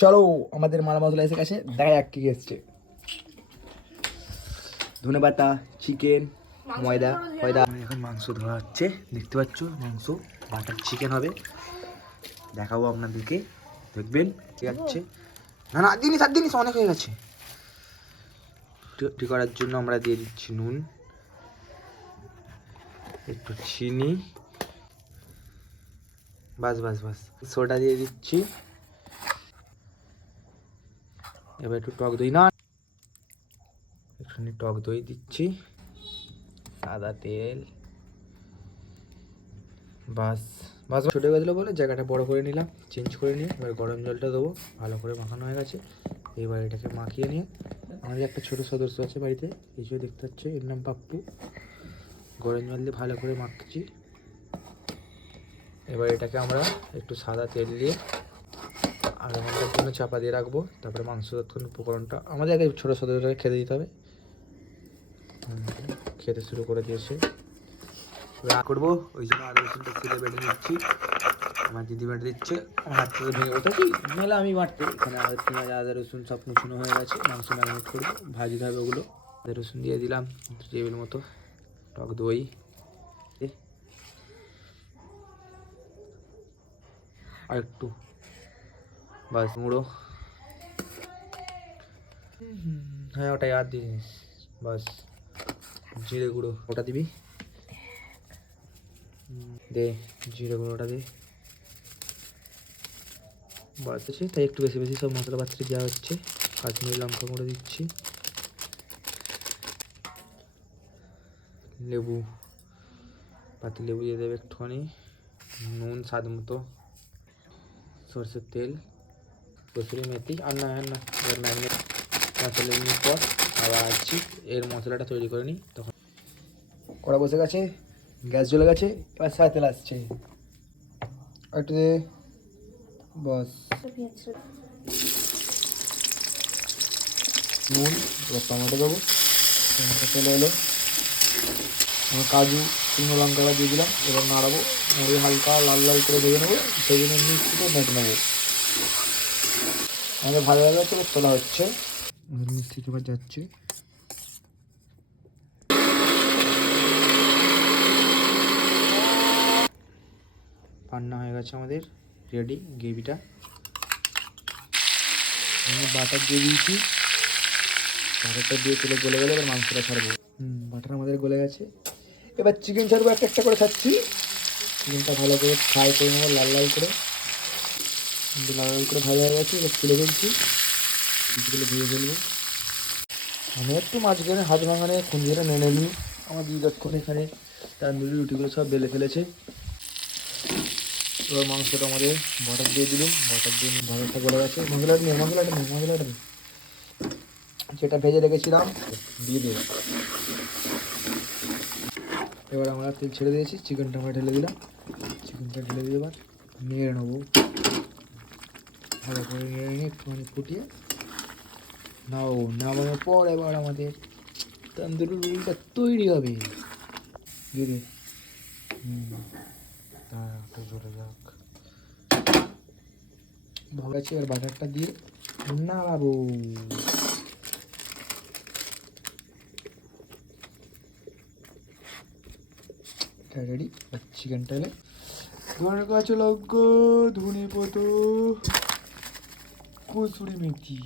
চলো আমাদের মাল মশলা এসে গেছে, দেখা যাক কি এসছে। ধনে পাতা, চিকেন, ময়দা ময়দা। এখন মাংস ধোয়া হচ্ছে, দেখতে পাচ্ছ মাংস বাটার চিকেন হবে, দেখাবো আপনাদেরকে, দেখবেন ঠিক আছে। না না সাত দিনই অনেক হয়ে গেছে। ঠিক করার জন্য আমরা দিয়ে দিচ্ছি নুন, একটু চিনি, বাস বাস বাস, সোডা দিয়ে দিচ্ছি, এবার একটু টক দই, না একটুখানি টক দই দিচ্ছি, সাদা তেল, বাস বাস। ছোটো গেছিলো বলে জায়গাটা বড় করে নিলাম, চেঞ্জ করে নিয়ে এবার গরম জলটা দেবো। ভালো করে মাখানো হয়ে গেছে, এবার এটাকে মাখিয়ে নিয়ে আমাদের একটা ছোটো সদস্য আছে বাড়িতে, কিছু দেখতে হচ্ছে, এর নাম পাপ্পু। গরম জল দিয়ে ভালো করে মাখছি। এবার এটাকে আমরা একটু সাদা তেল দিয়ে আধা ঘন্টার জন্য চাপা দিয়ে রাখবো। তারপরে মাংস তৎক্ষণ উপকরণটা আমাদের আগে ছোটো সদস্যটাকে খেতে দিতে হবে। খেতে শুরু করে দিয়েছে, করবো ওই জন্য আদা রসুনটা ছিলে বেটে নিচ্ছি। আমার দিদি বেটে দিচ্ছে, আমার হাত থেকে ভেঙে ওঠেছি, নাহলে আমি বাটতে। এখানে আদা পেঁয়াজ আদা রসুন সব কুচুনো হয়ে গেছে, মাংস ম্যারিনেট করবো, ভাজিতে হবে ওগুলো। আদা রসুন দিয়ে দিলাম টেবিল মতো, টক দই, আর একটু বাস মুড়ো, হ্যাঁ ওটাই আর দিস, বাস জিরে গুঁড়ো ওটা দিবি, দে জিরে গুঁড়োটা দে, বাস আছে। তাই একটু বেশি বেশি সব মশলা পাত্রে দেওয়া হচ্ছে। কাশ্মীরি লঙ্কা গুঁড়ো দিচ্ছি, লেবু, পাতি লেবু দিয়ে দেবে একটুখানি, নুন স্বাদ মতো, সরষের তেল, কসুরি মেথি, আর না এবার ম্যারিনেট 5 মিনিট পর আবার আসছি, এর মশলাটা তৈরি করে নিই। তখন কড়া বসে গেছে, গ্যাস জ্বলে গেছে, এবার সাথে তেল আসছে, একটু দে, বাস নুন, এবার টমেটো দেবো, টমেটো তেল এলো, আমার কাজু শুকনো লঙ্কাটা দিয়ে দিলাম, এবার নাড়াবো, নাড়িয়ে হালকা লাল লাল করে ভেজে নেবো, সেই জন্য মিক্সিতে মেখে নেবো। আমাদের ভালো ভালো করে তোলা হচ্ছে, মিক্সি এবার যাচ্ছে। রান্না হয়ে গেছে আমাদের, রেডি গ্রেভিটা। আমি বাটার দিয়ে দিয়েছি, বাটারটা দিয়ে তেলে গলে গেলে এবার মাংসটা ছাড়বো। বাটার আমাদের গলে গেছে, এবার চিকেন ছাড়বো, একটা একটা করে ছাড়ছি। চিকেনটা ভালো করে ফ্রাই করে নেবো লাল লাল করে, লাল লাল করে ভাজা হয়ে গেছে, এবার তুলে ফেলছি, পিসগুলো ধুয়ে ফেলবো। আমি একটু মাঝখানে হাত ভাঙানে খুঁজিয়ে নেড়ে নিই। আমার দিদি যখন এখানে তান্দুরি রুটিগুলো সব বেলে ফেলেছে। এবার মাংসটা আমাদের বাটার দিয়ে দিলাম, বাটার দিয়ে বাটারটা গলে গেছে, মশলাটা নেই, যেটা ভেজে রেখেছিলাম দিয়ে দিই। এবার আমরা তেল ছেড়ে দিয়েছি, চিকেনটা আমরা ঢেলে দিলাম, চিকেনটা ঢেলে দিয়ে এবার নেড়ে নেবো, ভালো করে নেড়ে নিয়ে একটুখানি ফুটিয়ে নামানোর পর এবার আমাদের তন্দুরি রুটিটা তৈরি হবে। দিয়ে একটু জোরে যাক, ভালো আছে। এবার বাটারটা দিয়ে নাড়াবো, রেডি। চিকেনটা এলে ধনে কাঁচা লঙ্কা, ধনে পাতা, কসুরি মেথি,